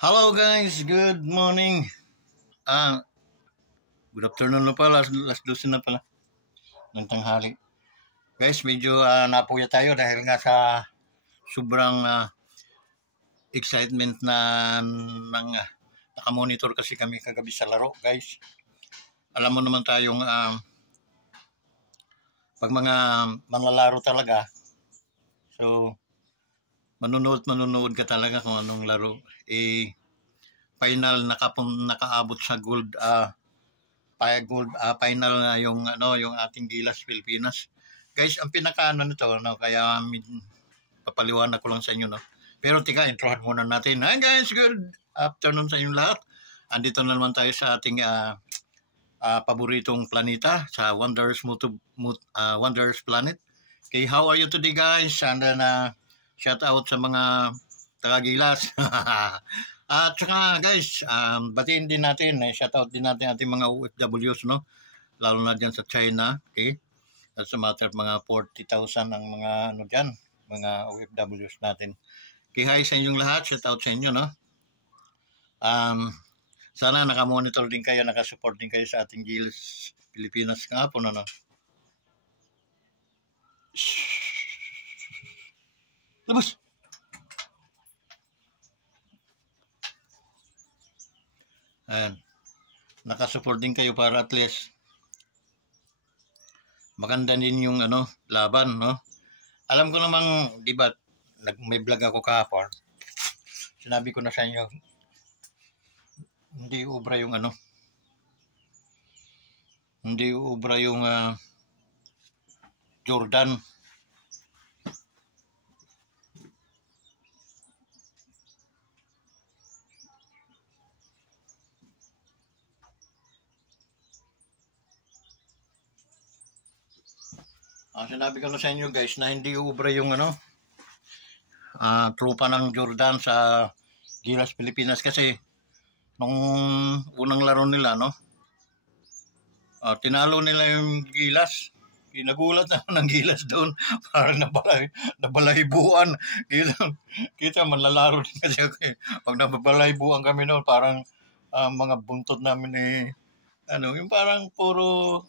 Hello guys, good morning. Ah, good afternoon na pala, last 12 na pala ng tanghali. Guys, medyo napuya tayo dahil nga sa sobrang excitement na ng nakamonitor kasi kami kagabi sa laro, guys. Alam mo naman tayong pag mga manlalaro talaga, so manunood ka talaga kung anong laro. Final nakaabot sa gold final na yung ating Gilas Pilipinas. Guys, ang pinakaano nito kaya papaliwanag ko lang sa inyo Pero tika, introhan muna natin. Hi guys, good afternoon sa inyong lahat. Andito na naman tayo sa ating paboritong planeta sa Wonders Planet. Okay, how are you today guys? And then shout out sa mga taga-Gilas. At saka guys, batiin din natin, shout out din natin ating mga OFWs, lalo na dyan sa China, okay? That's a matter of mga 40,000 ang mga dyan, mga OFWs natin. Okay, hi sa inyong lahat, shout out sa inyo, sana nakamonitor din kayo, nakasupport din kayo sa ating Gilas Pilipinas kahapon, Labas! Ayan. Nakasupport din kayo para at least maganda din yung laban, Alam ko namang, di ba, may vlog ako kahapon. Sinabi ko na sa inyo, hindi ubra yung hindi ubra yung Jordan. Sinabi ko na sa inyo guys na hindi ubra yung trupa ng Jordan sa Gilas Pilipinas kasi nung unang laro nila tinalo nila yung Gilas. Nagulat na ng Gilas doon. Parang nabalahibuan. Kita manlalaro din kasi ako Pag nabalahibuan kami noon, parang mga buntot namin yung parang puro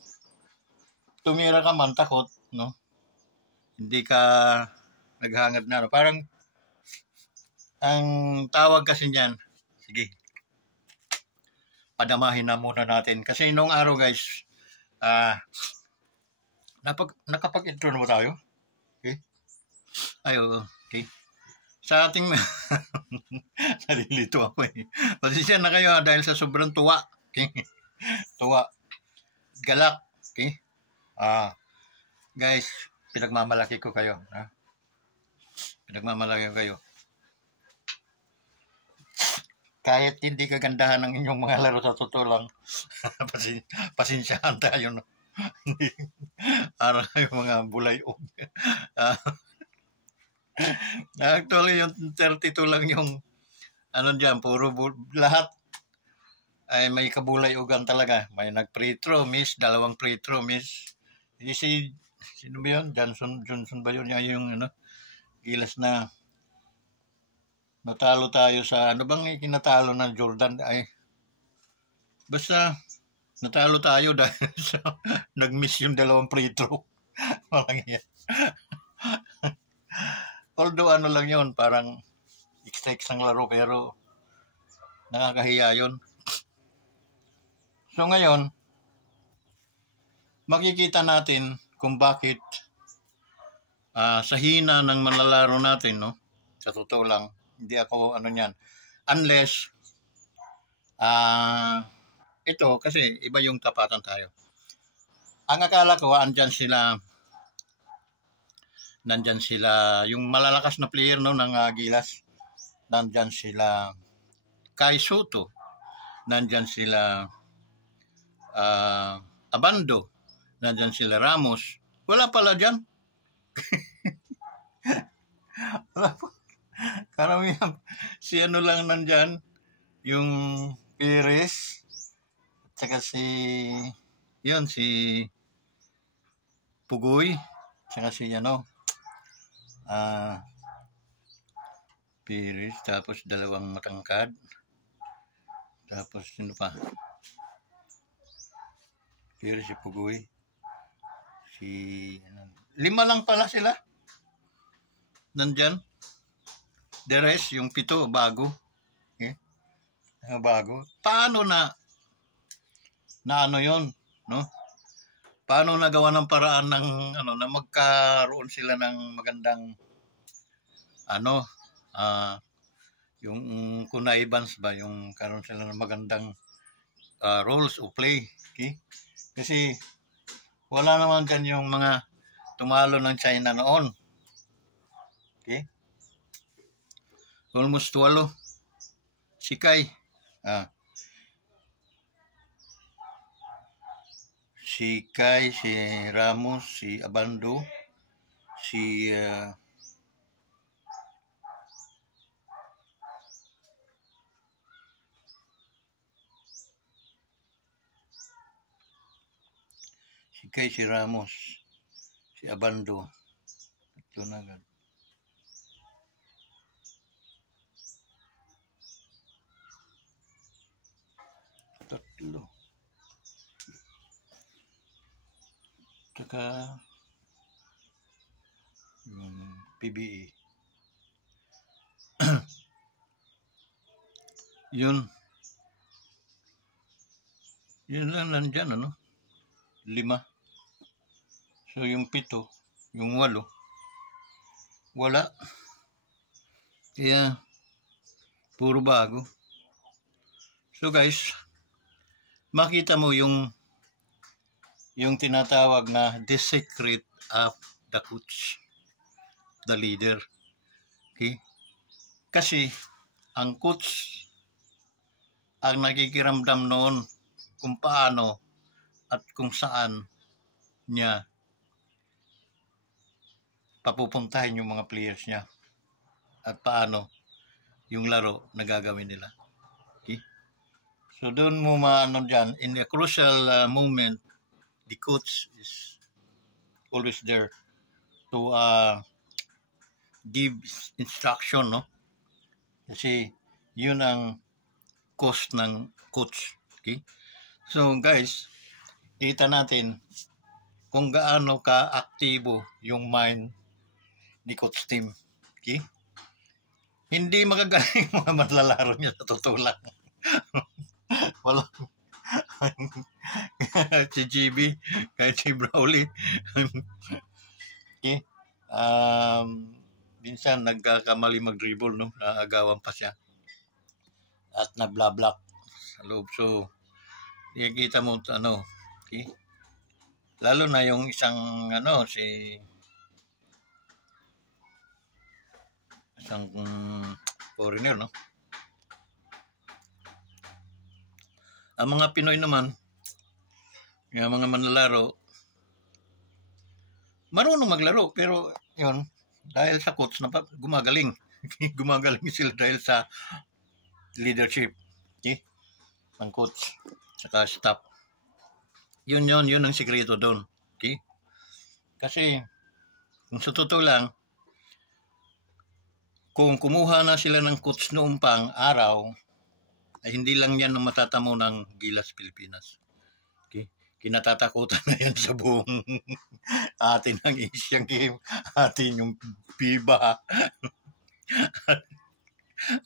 tumira ka man, takot, Hindi ka naghangad na, Parang ang tawag kasi niyan, sige, padamahin na muna natin. Kasi nung araw guys, nakapag-intro na ba tayo? Okay? Okay. Sa ating, nalilito ako Pasensya na kayo dahil sa sobrang tuwa. Okay? Tuwa. Galak. Okay? Guys, pinagmamalaki ko kayo. Pinagmamalaki ko kayo. Kahit hindi kagandahan ng inyong mga laro sa totoo lang, pasensyahan tayo, Araw yung mga bulay-og. Actually, yung 32 lang yung dyan, puro lahat ay may kabulay-ugan talaga. May nag-free throw miss, dalawang free throw miss. Sino ba yun? Johnson ba yun? Yung Gilas na natalo tayo sa, bang kinatalo ng Jordan? Basta natalo tayo dahil nag-miss yung dalawang free throw. Walang yan. Although lang yun, parang extra ng laro pero nakakahiya yun. So ngayon, makikita natin kung bakit sa hina ng manlalaro natin, Sa totoo lang, hindi ako niyan. Unless, ito kasi iba yung tapatan tayo. Ang akala ko, nandyan sila, yung malalakas na player ng Gilas, nandyan sila Kai Soto, nandyan sila Abando, nandyan sila Ramos. Wala pala dyan. Karamihan, si lang nandyan, yung Perez, at saka si Pugoy, at saka si Perez, tapos dalawang matangkad. Tapos sino pa? Pero si Pugoy. Lima lang pala sila. Nandyan. The rest, yung 7, bago. Okay? Bago. Paano na ano yun? No? Paano nagawa ng paraan ng na magkaroon sila ng magandang yung Kunay Evans ba, yung karoon sila ng magandang roles o play. Okay? Kasi wala naman dyan yung mga tumalo ng China noon. Okay? Almost 8. Si Kai. Si Kai, si Ramos, si Abando, si Kai, si Ramos, si Abando. Ito na agad. Tatlo. Tsaka yung PBE. Yun lang nandyan, 5. So yung 7, yung 8, wala. Kaya puro bago. So guys, makita mo yung tinatawag na the secret of the coach, the leader. Okay? Kasi ang coach ang nakikiramdam noon kung paano at kung saan niya papupuntahin yung mga players niya at paano yung laro na gagawin nila. Okay? So doon mo maano dyan, in a crucial moment, the coach is always there to give instruction, no? Kasi yun ang cost ng coach. Okay? So guys, kita natin kung gaano ka-aktibo yung mind ni Coach Tim. Okay? Hindi magagaling mga manlalaro niya sa totoo lang. Wala. Si GB, kahit si Brawley. Okay? Minsan nagkakamali mag-dribble, no? Naagawan pa siya. At nabla-block sa loob. So, nakikita mo, okay? Lalo na yung isang, isang foreigner, no? Ang mga Pinoy naman, yung mga manlalaro, marunong maglaro, pero yun, dahil sa coach na gumagaling. Gumagaling sila dahil sa leadership, okay? Ng coach, saka staff. Yun ang sikreto doon, okay? Kasi, kung sa totoo lang, kung kumuha na sila ng coach noong pang araw, ay hindi lang yan ang matatamo ng Gilas Pilipinas. Okay? Kinatatakutan na yan sa buong atin ng Asian Game, atin yung FIBA.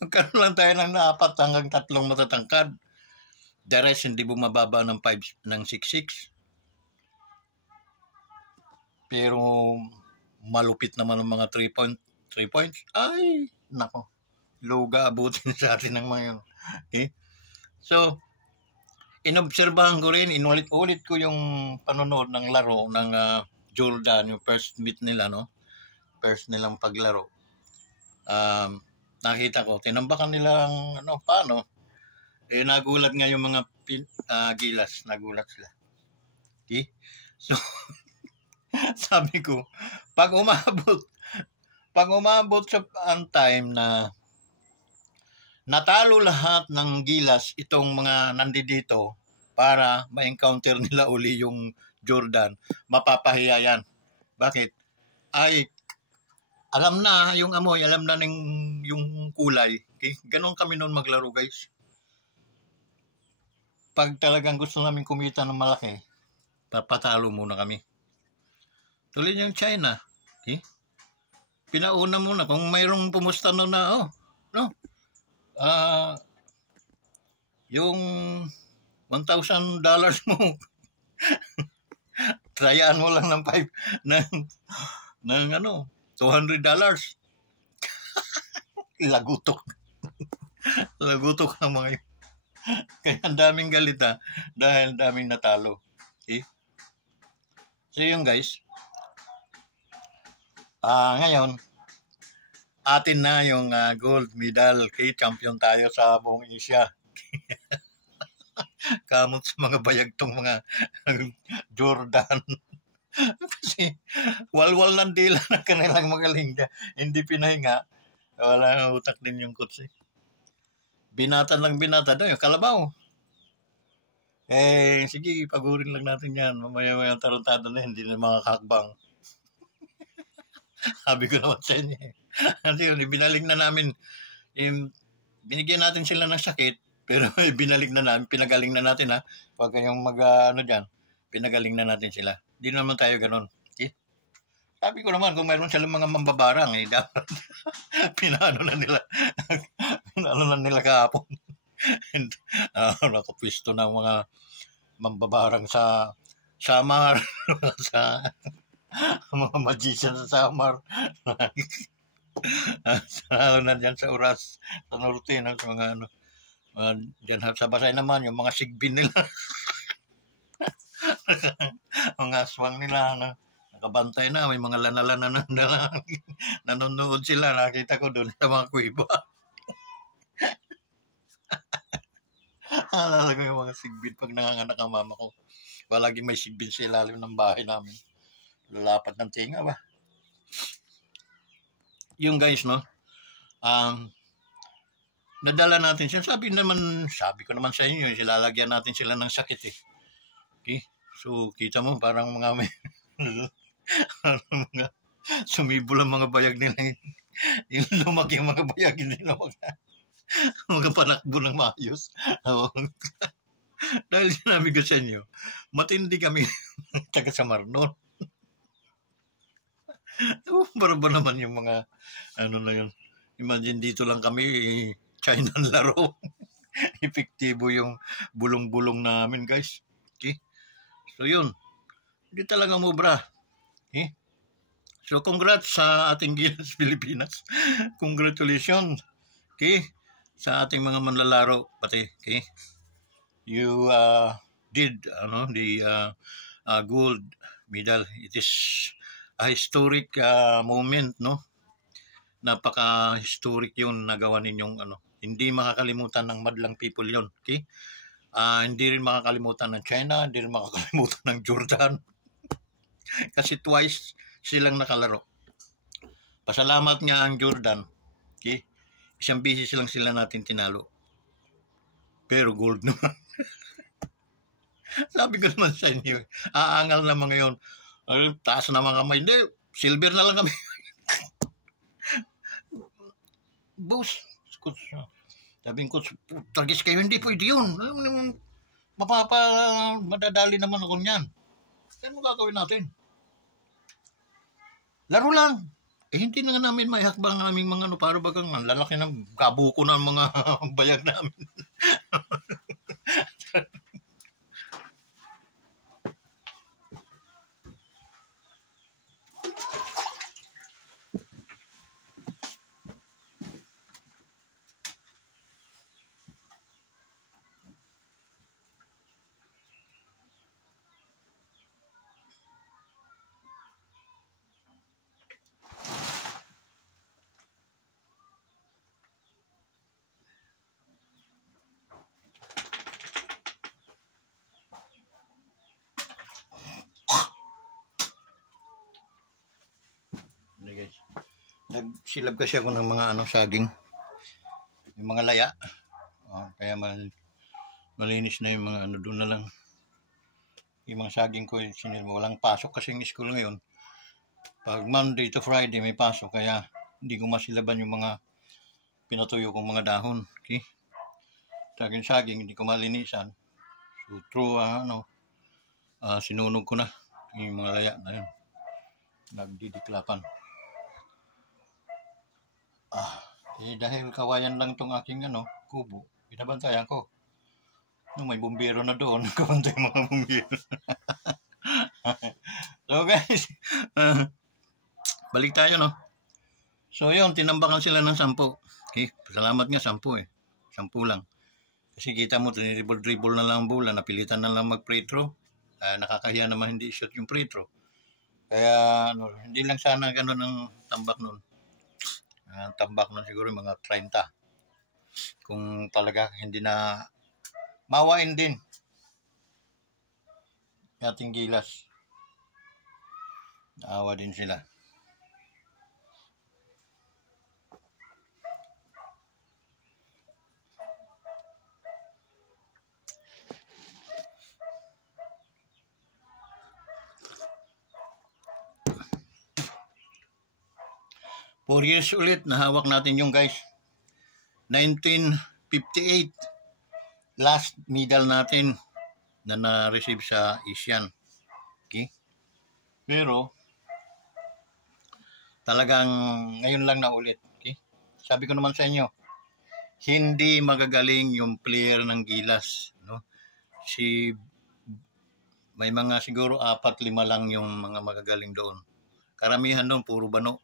Magkaroon lang tayo ng 4 hanggang 3 matatangkad. The rest hindi bumababa ng 6'6". Pero malupit naman ang mga 3 points. Ay, nako. Loga abutin sa atin ng mga yun. Okay? So, inobserbahan ko rin, inulit-ulit ko yung panonood ng laro ng Jordan, yung first meet nila, no? First nilang paglaro. Nakita ko, tinambakan nila ang paano. Nagulat nga yung mga Gilas, nagulat sila. Okay? So, sabi ko, pag umabot sa time na natalo lahat ng Gilas itong mga nandito para ma-encounter nila uli yung Jordan, mapapahiya yan. Bakit? Ay, alam na yung amoy, alam na yung kulay. Okay? Ganon kami noon maglaro, guys. pag talagang gusto namin kumita ng malaki, papatalo muna kami. Tuloy yung China. Okay? Pinauna muna. Kung mayroong pumusta no na, no? Yung $1,000 mo, trayaan mo lang ng $200. Lagutok. Lagutok ng mga yun. Kaya ang daming galita dahil daming natalo. Okay? So yun guys. Ngayon, atin na yung gold medal. Okay? Champion tayo sa buong Asia. Kamot sa mga bayagtong mga Jordan. Kasi walwal ng dila na kanilang magaling ka. Hindi pinahinga. Wala nga utak din yung coach. Binata lang binata daw yung kalabaw. Sige, pagurin lang natin yan. Mamaya-maya tarantado na, hindi na makakakbang. Sabi ko naman sa inyo. Kasi yun, ibinaling na namin. Binigyan natin sila ng sakit, pero binalik na namin, pinagaling na natin ha. Huwag kayong dyan, pinagaling na natin sila. Hindi naman tayo ganun. Okay? Sabi ko naman, kung mayroon silang mga mambabarang, dapat pinano na nila kahapon. Nakapwisto ng mga mambabarang sa Samar, sa mga magician sa Samar. Na dyan sa Oras, sa Norte, sa mga dyan sa Basay naman, yung mga sigbin nila. Mga aswang nila, nakabantay na, may mga lanala na nanonood sila, nakita ko doon sa mga kuiba. Alala ko yung mga sigbin pag nanganganak ang mama ko. Palaging may sigbin sa ilalim ng bahay namin. Lalapat ng tinga ba? Yung guys, no? Nadala natin siya. Sabi ko naman sa inyo, silalagyan natin sila ng sakit eh. Okay? So, kita mo, parang mga mga sumibol ang mga bayag nila. Yung lumaki yung mga bayag, hindi na mga panakbo ng maayos. Dahil sinabi ko sa inyo, matindi kami taga Samar noon. Para ba naman yung mga, na yun. Imagine dito lang kami, China laro. Epektibo yung bulong-bulong namin, guys. Okay? So, yun. Hindi talaga mubra. Okay? So, congrats sa ating Gilas Pilipinas. Congratulations. Okay? Sa ating mga manlalaro pati. Okay? You did the gold medal. It is a historic moment, no? Napaka-historic yun nagawa ninyong Hindi makakalimutan ng madlang people yun. Okay? Hindi rin makakalimutan ng China, hindi rin makakalimutan ng Jordan. Kasi twice silang nakalaro. Pasalamat nga ang Jordan. Okay? Isang beses lang sila natin tinalo. Pero gold naman. Sabi ko naman sa inyo, aangal naman ngayon. Taas naman kamay. Hindi, silver na lang kami. Boss, sabi ko, tragis kayo, hindi pwede yun. Madadali naman ako niyan. Ano gagawin natin? Laro lang. Hindi na namin maihakbang ang aming mga para bagang lalaki ng kabuko ng mga bayag namin. Guys, nagsilab kasi ako ng mga saging, yung mga laya, kaya malinis na yung mga doon na lang yung mga saging ko. Walang pasok kasi yung school ngayon. Pag Monday to Friday may pasok, kaya hindi ko masilaban yung mga pinatuyo kong mga dahon. Okay? Saging hindi ko malinisan. So through sinunog ko na yung mga laya na yun. Nagdidiklapan. Dahil kawayan lang tong aking kubo, binabantayan ko. Nung may bumbero na doon, nakabantay mga bumbero. So guys, balik tayo So yun, tinambakan sila ng 10. Okay, salamat nga 10 eh. 10 lang. Kasi kita mo, dribble na lang ang bola, napilitan na lang mag-free throw. Nakakahiya naman hindi shot yung free throw. Kaya hindi lang sana gano'n ang tambak nun. Tambak nun siguro mga 30. Kung talaga hindi na mawain din ating Gilas. Naawa din sila. Four years ulit na hawak natin yung guys. 1958 last medal natin na na-receive sa Asian. Okay? Pero talagang ngayon lang na ulit. Okay? Sabi ko naman sa inyo, hindi magagaling yung player ng Gilas. May mga siguro 4-5 lang yung mga magagaling doon. Karamihan doon puro bano.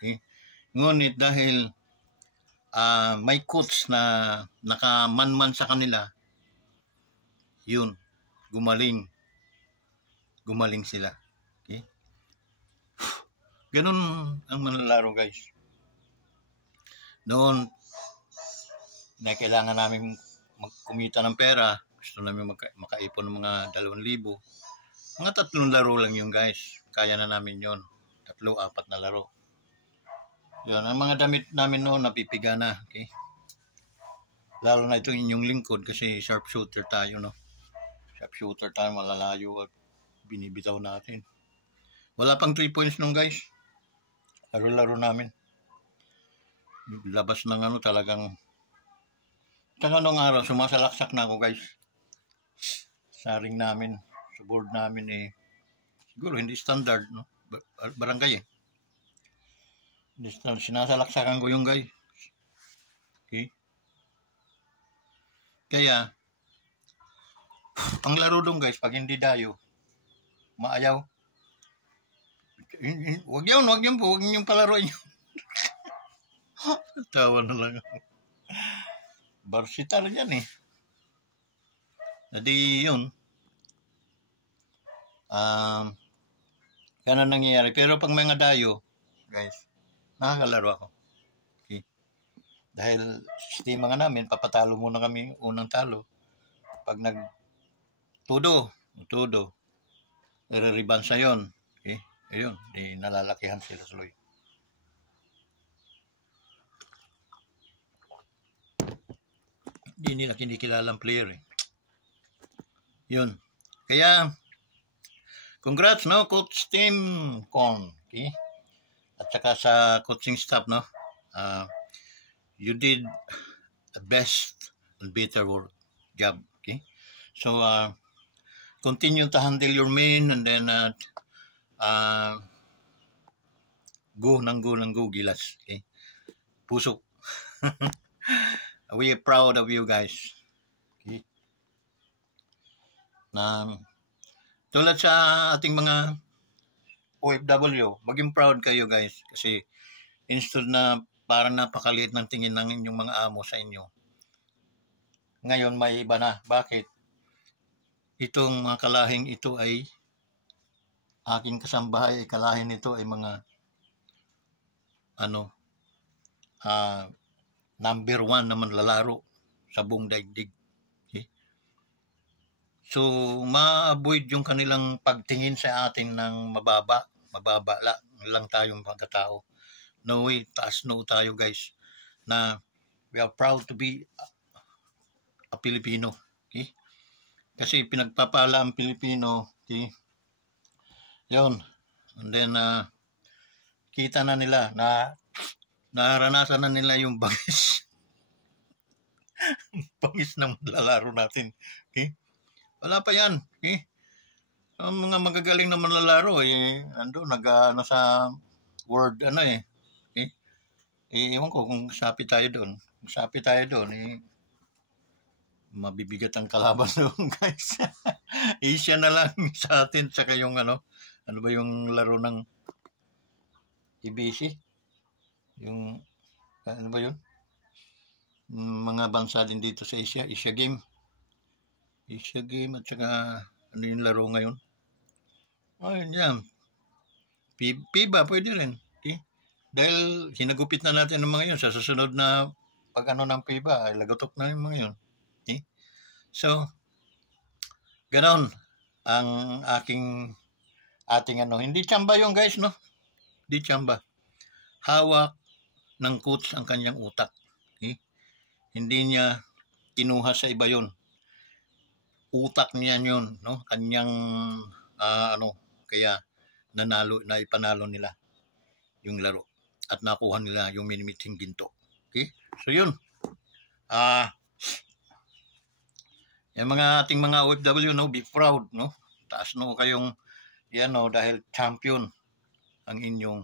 Okay? Ngunit dahil may coach na nakamanman sa kanila, yun, gumaling sila. Okay? Ganun ang manlalaro guys. Noon, na kailangan namin magkumita ng pera, gusto namin makaipon ng mga 2,000. Mga 3 laro lang yun guys. Kaya na namin yun. 3-4 na laro. Yun, ang mga damit namin noon napipiga na. Okay? Lalo na itong inyong lingkod kasi sharpshooter tayo. Sharpshooter tayo, malalayo at binibitaw natin. Wala pang 3 points nung guys. Laro-laro namin. Labas ng talagang nung araw, sumasalaksak na ako guys. Sa ring namin, sa board namin siguro hindi standard, barangay sinasalaksakan ko yung guys. Okay? Kaya, ang laro doon guys, pag hindi dayo, maayaw. Huwag yung palaroin yun. Tawa na lang ako. Barsitar yan Nadi yun. Ganun nangyayari. Pero pag mga dayo, guys, nakakalaro ako. Okay. Dahil sistema nga namin, papatalo muna kami unang talo. Pag tudo, re-rebansa yun. Okay. Ayun, di nalalakihan sila tuloy. Hindi nila kinikilalang player Yun. Kaya, congrats Coach Tim Con. Okay? At saka sa coaching staff you did the best and better work job. Okay? So continue to handle your men and then go Gilas. Okay? Pusok. We are proud of you guys. Okay? Tulad sa ating mga OFW, maging proud kayo guys. Kasi instead na parang napakaliit ng tingin ng inyong mga amo sa inyo, ngayon may iba na. Bakit? Itong mga kalahing ito ay aking kasambahay, kalahin ito ay mga number 1 na manlalaro sa buong daigdig. Okay? So, ma-avoid yung kanilang pagtingin sa atin ng mababa lang tayong pagkatao. No way, taas no tayo guys. Na we are proud to be a Filipino. Okay? Kasi pinagpapala ang Pilipino. Okay? Yun. And then, kita na nila na naranasan na nila yung bangis. Bangis na malalaro natin. Okay? Wala pa yan. Okay? Ang mga magagaling na manlalaro, ando, ano sa word, Okay? Ewan ko kung sapi tayo doon. Kung sapi tayo doon, mabibigat ang kalaban doon, guys. Asia na lang sa atin, tsaka yung ano ba yung laro ng EBC? Yung, ano ba yun? Mga bansa din dito sa Asia, Asia Game. Asia Game at saka ano yung laro ngayon? Ayun yan. FIBA pwede rin. Okay? Dahil hinagupit na natin ng mga yun sa susunod na pag ng FIBA, ay lagotok na yung mga yun. Okay? So, ganon ang ating hindi tsamba yung guys, no? Hindi tsamba. Hawak ng coach ang kanyang utak. Okay? Hindi niya kinuha sa iba yun. Utak niya yun, no? Kanyang, kaya ipanalo nila yung laro. At nakuha nila yung minimiting ginto. Okay? So yun. Yung mga ating mga OFW, no? Be proud, no? Taas no kayong, dahil champion ang inyong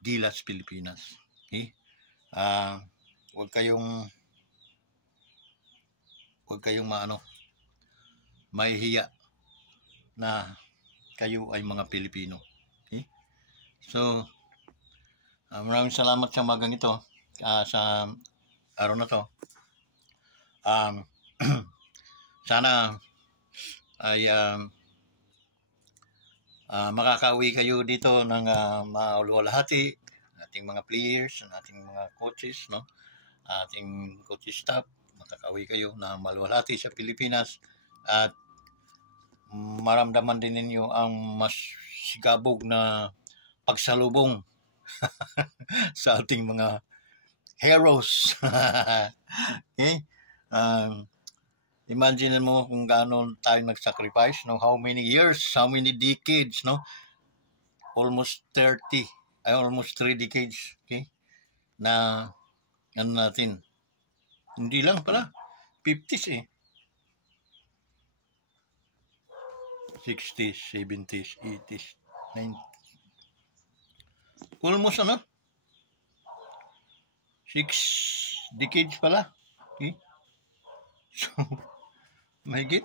Gilas Pilipinas. Okay? Huwag kayong mahihiya na kayo ay mga Pilipino. Okay? So, maraming salamat sa magang ito, sa araw na to. Sana ay makakauwi kayo dito ng mauluwalhati, ating mga players, ating mga coaches, no? Ating coaching staff, makakauwi kayo na maluwalhati sa Pilipinas at maramdaman din ninyo ang mas sigabog na pagsalubong sa ating mga heroes. Okay? Imagine mo kung gaano tayo nag-sacrifice, no? How many years, how many decades, no? Almost 3 decades, okay? Na natin. Hindi lang pala. 50s 60s, 70s, 80s, 90s. Almost 6 decades pala. Okay? So, mahigit.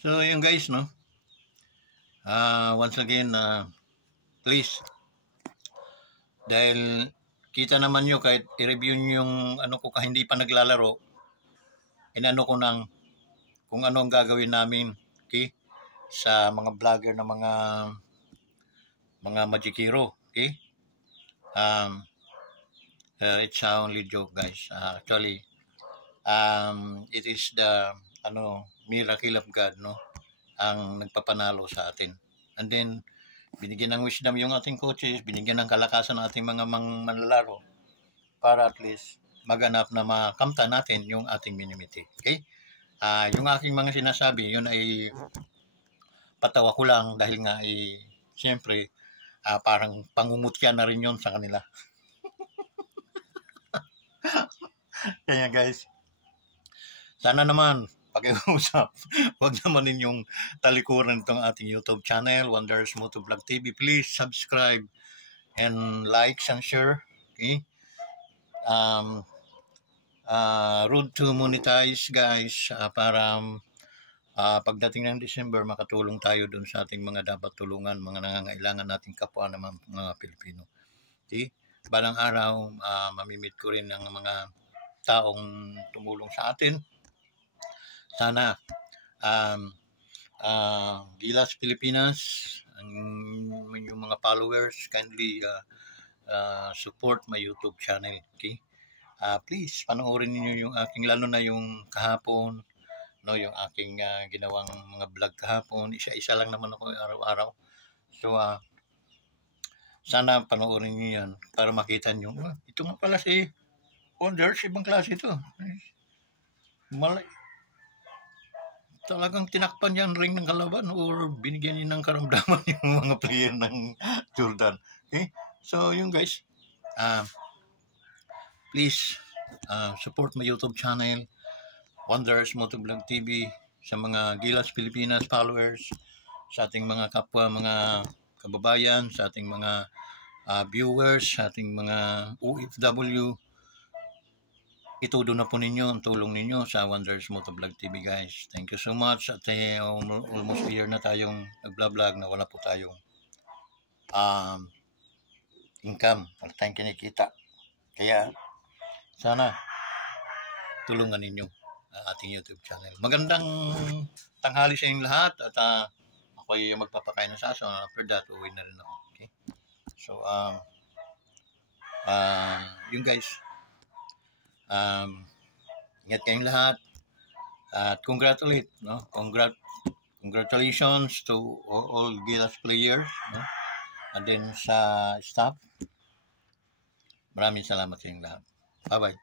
So, yung guys, no? Once again, please, dahil kita naman nyo, kahit i-review nyo yung ko hindi pa naglalaro, inano ko nang kung ano ang gagawin namin, okay? Sa mga vlogger na mga Magikiro, okay? It's only joke, guys. Actually, it is the miracle of God, no? Ang nagpapanalo sa atin. And then, binigyan ng wisdom yung ating coaches, binigyan ng kalakasan ng ating mga manlalaro para at least maganap na makamta natin yung ating minimiti. Okay? Yung aking mga sinasabi, yun ay patawa ko lang dahil nga siyempre parang pangungutya na rin yun sa kanila. Kaya guys, sana naman pakiusap, huwag naman ninyong talikuran itong ating YouTube channel, Wonders Moto Vlog TV. Please subscribe and like and share. Okay? Road to monetize, guys, para pagdating ng December, makatulong tayo dun sa ating mga dapat tulungan, mga nangangailangan nating kapwa ng mga Pilipino. Okay? Balang araw, mamimit ko rin ng mga taong tumulong sa atin. Sana Gilas Pilipinas, yung mga followers, kindly support my YouTube channel. Okay? Please, panoorin niyo yung aking, lalo na yung kahapon, no, yung aking ginawang mga vlog kahapon. Isa-isa lang naman ako araw-araw. So, sana panoorin niyo yan para makita niyo, ito nga pala si Wonders, ibang klase ito. Talagang tinakpan niya ang ring ng kalaban or binigyan niya ng karamdaman yung mga player ng Jordan. Okay? So, yung guys, please support my YouTube channel. Wonders Motovlog TV, sa mga Gilas Pilipinas followers, sa ating mga kapwa, mga kababayan, sa ating mga viewers, sa ating mga OFW. Itudo na po ninyo ang tulong ninyo sa Wonders Motovlog TV, guys. Thank you so much. At almost a year na tayong nag-vlog na wala po tayong income, wala tayong kinikita. Kaya sana tulungan ninyo ang ating YouTube channel. Magandang tanghali sa inyong lahat at ako ay magpapakain ng saso. After that, uwi na rin ako. Okay? So, yun guys. Ingat kayong lahat at congratulations to all Gilas players, no? And then sa staff, maraming salamat sa inyong lahat. Bye-bye.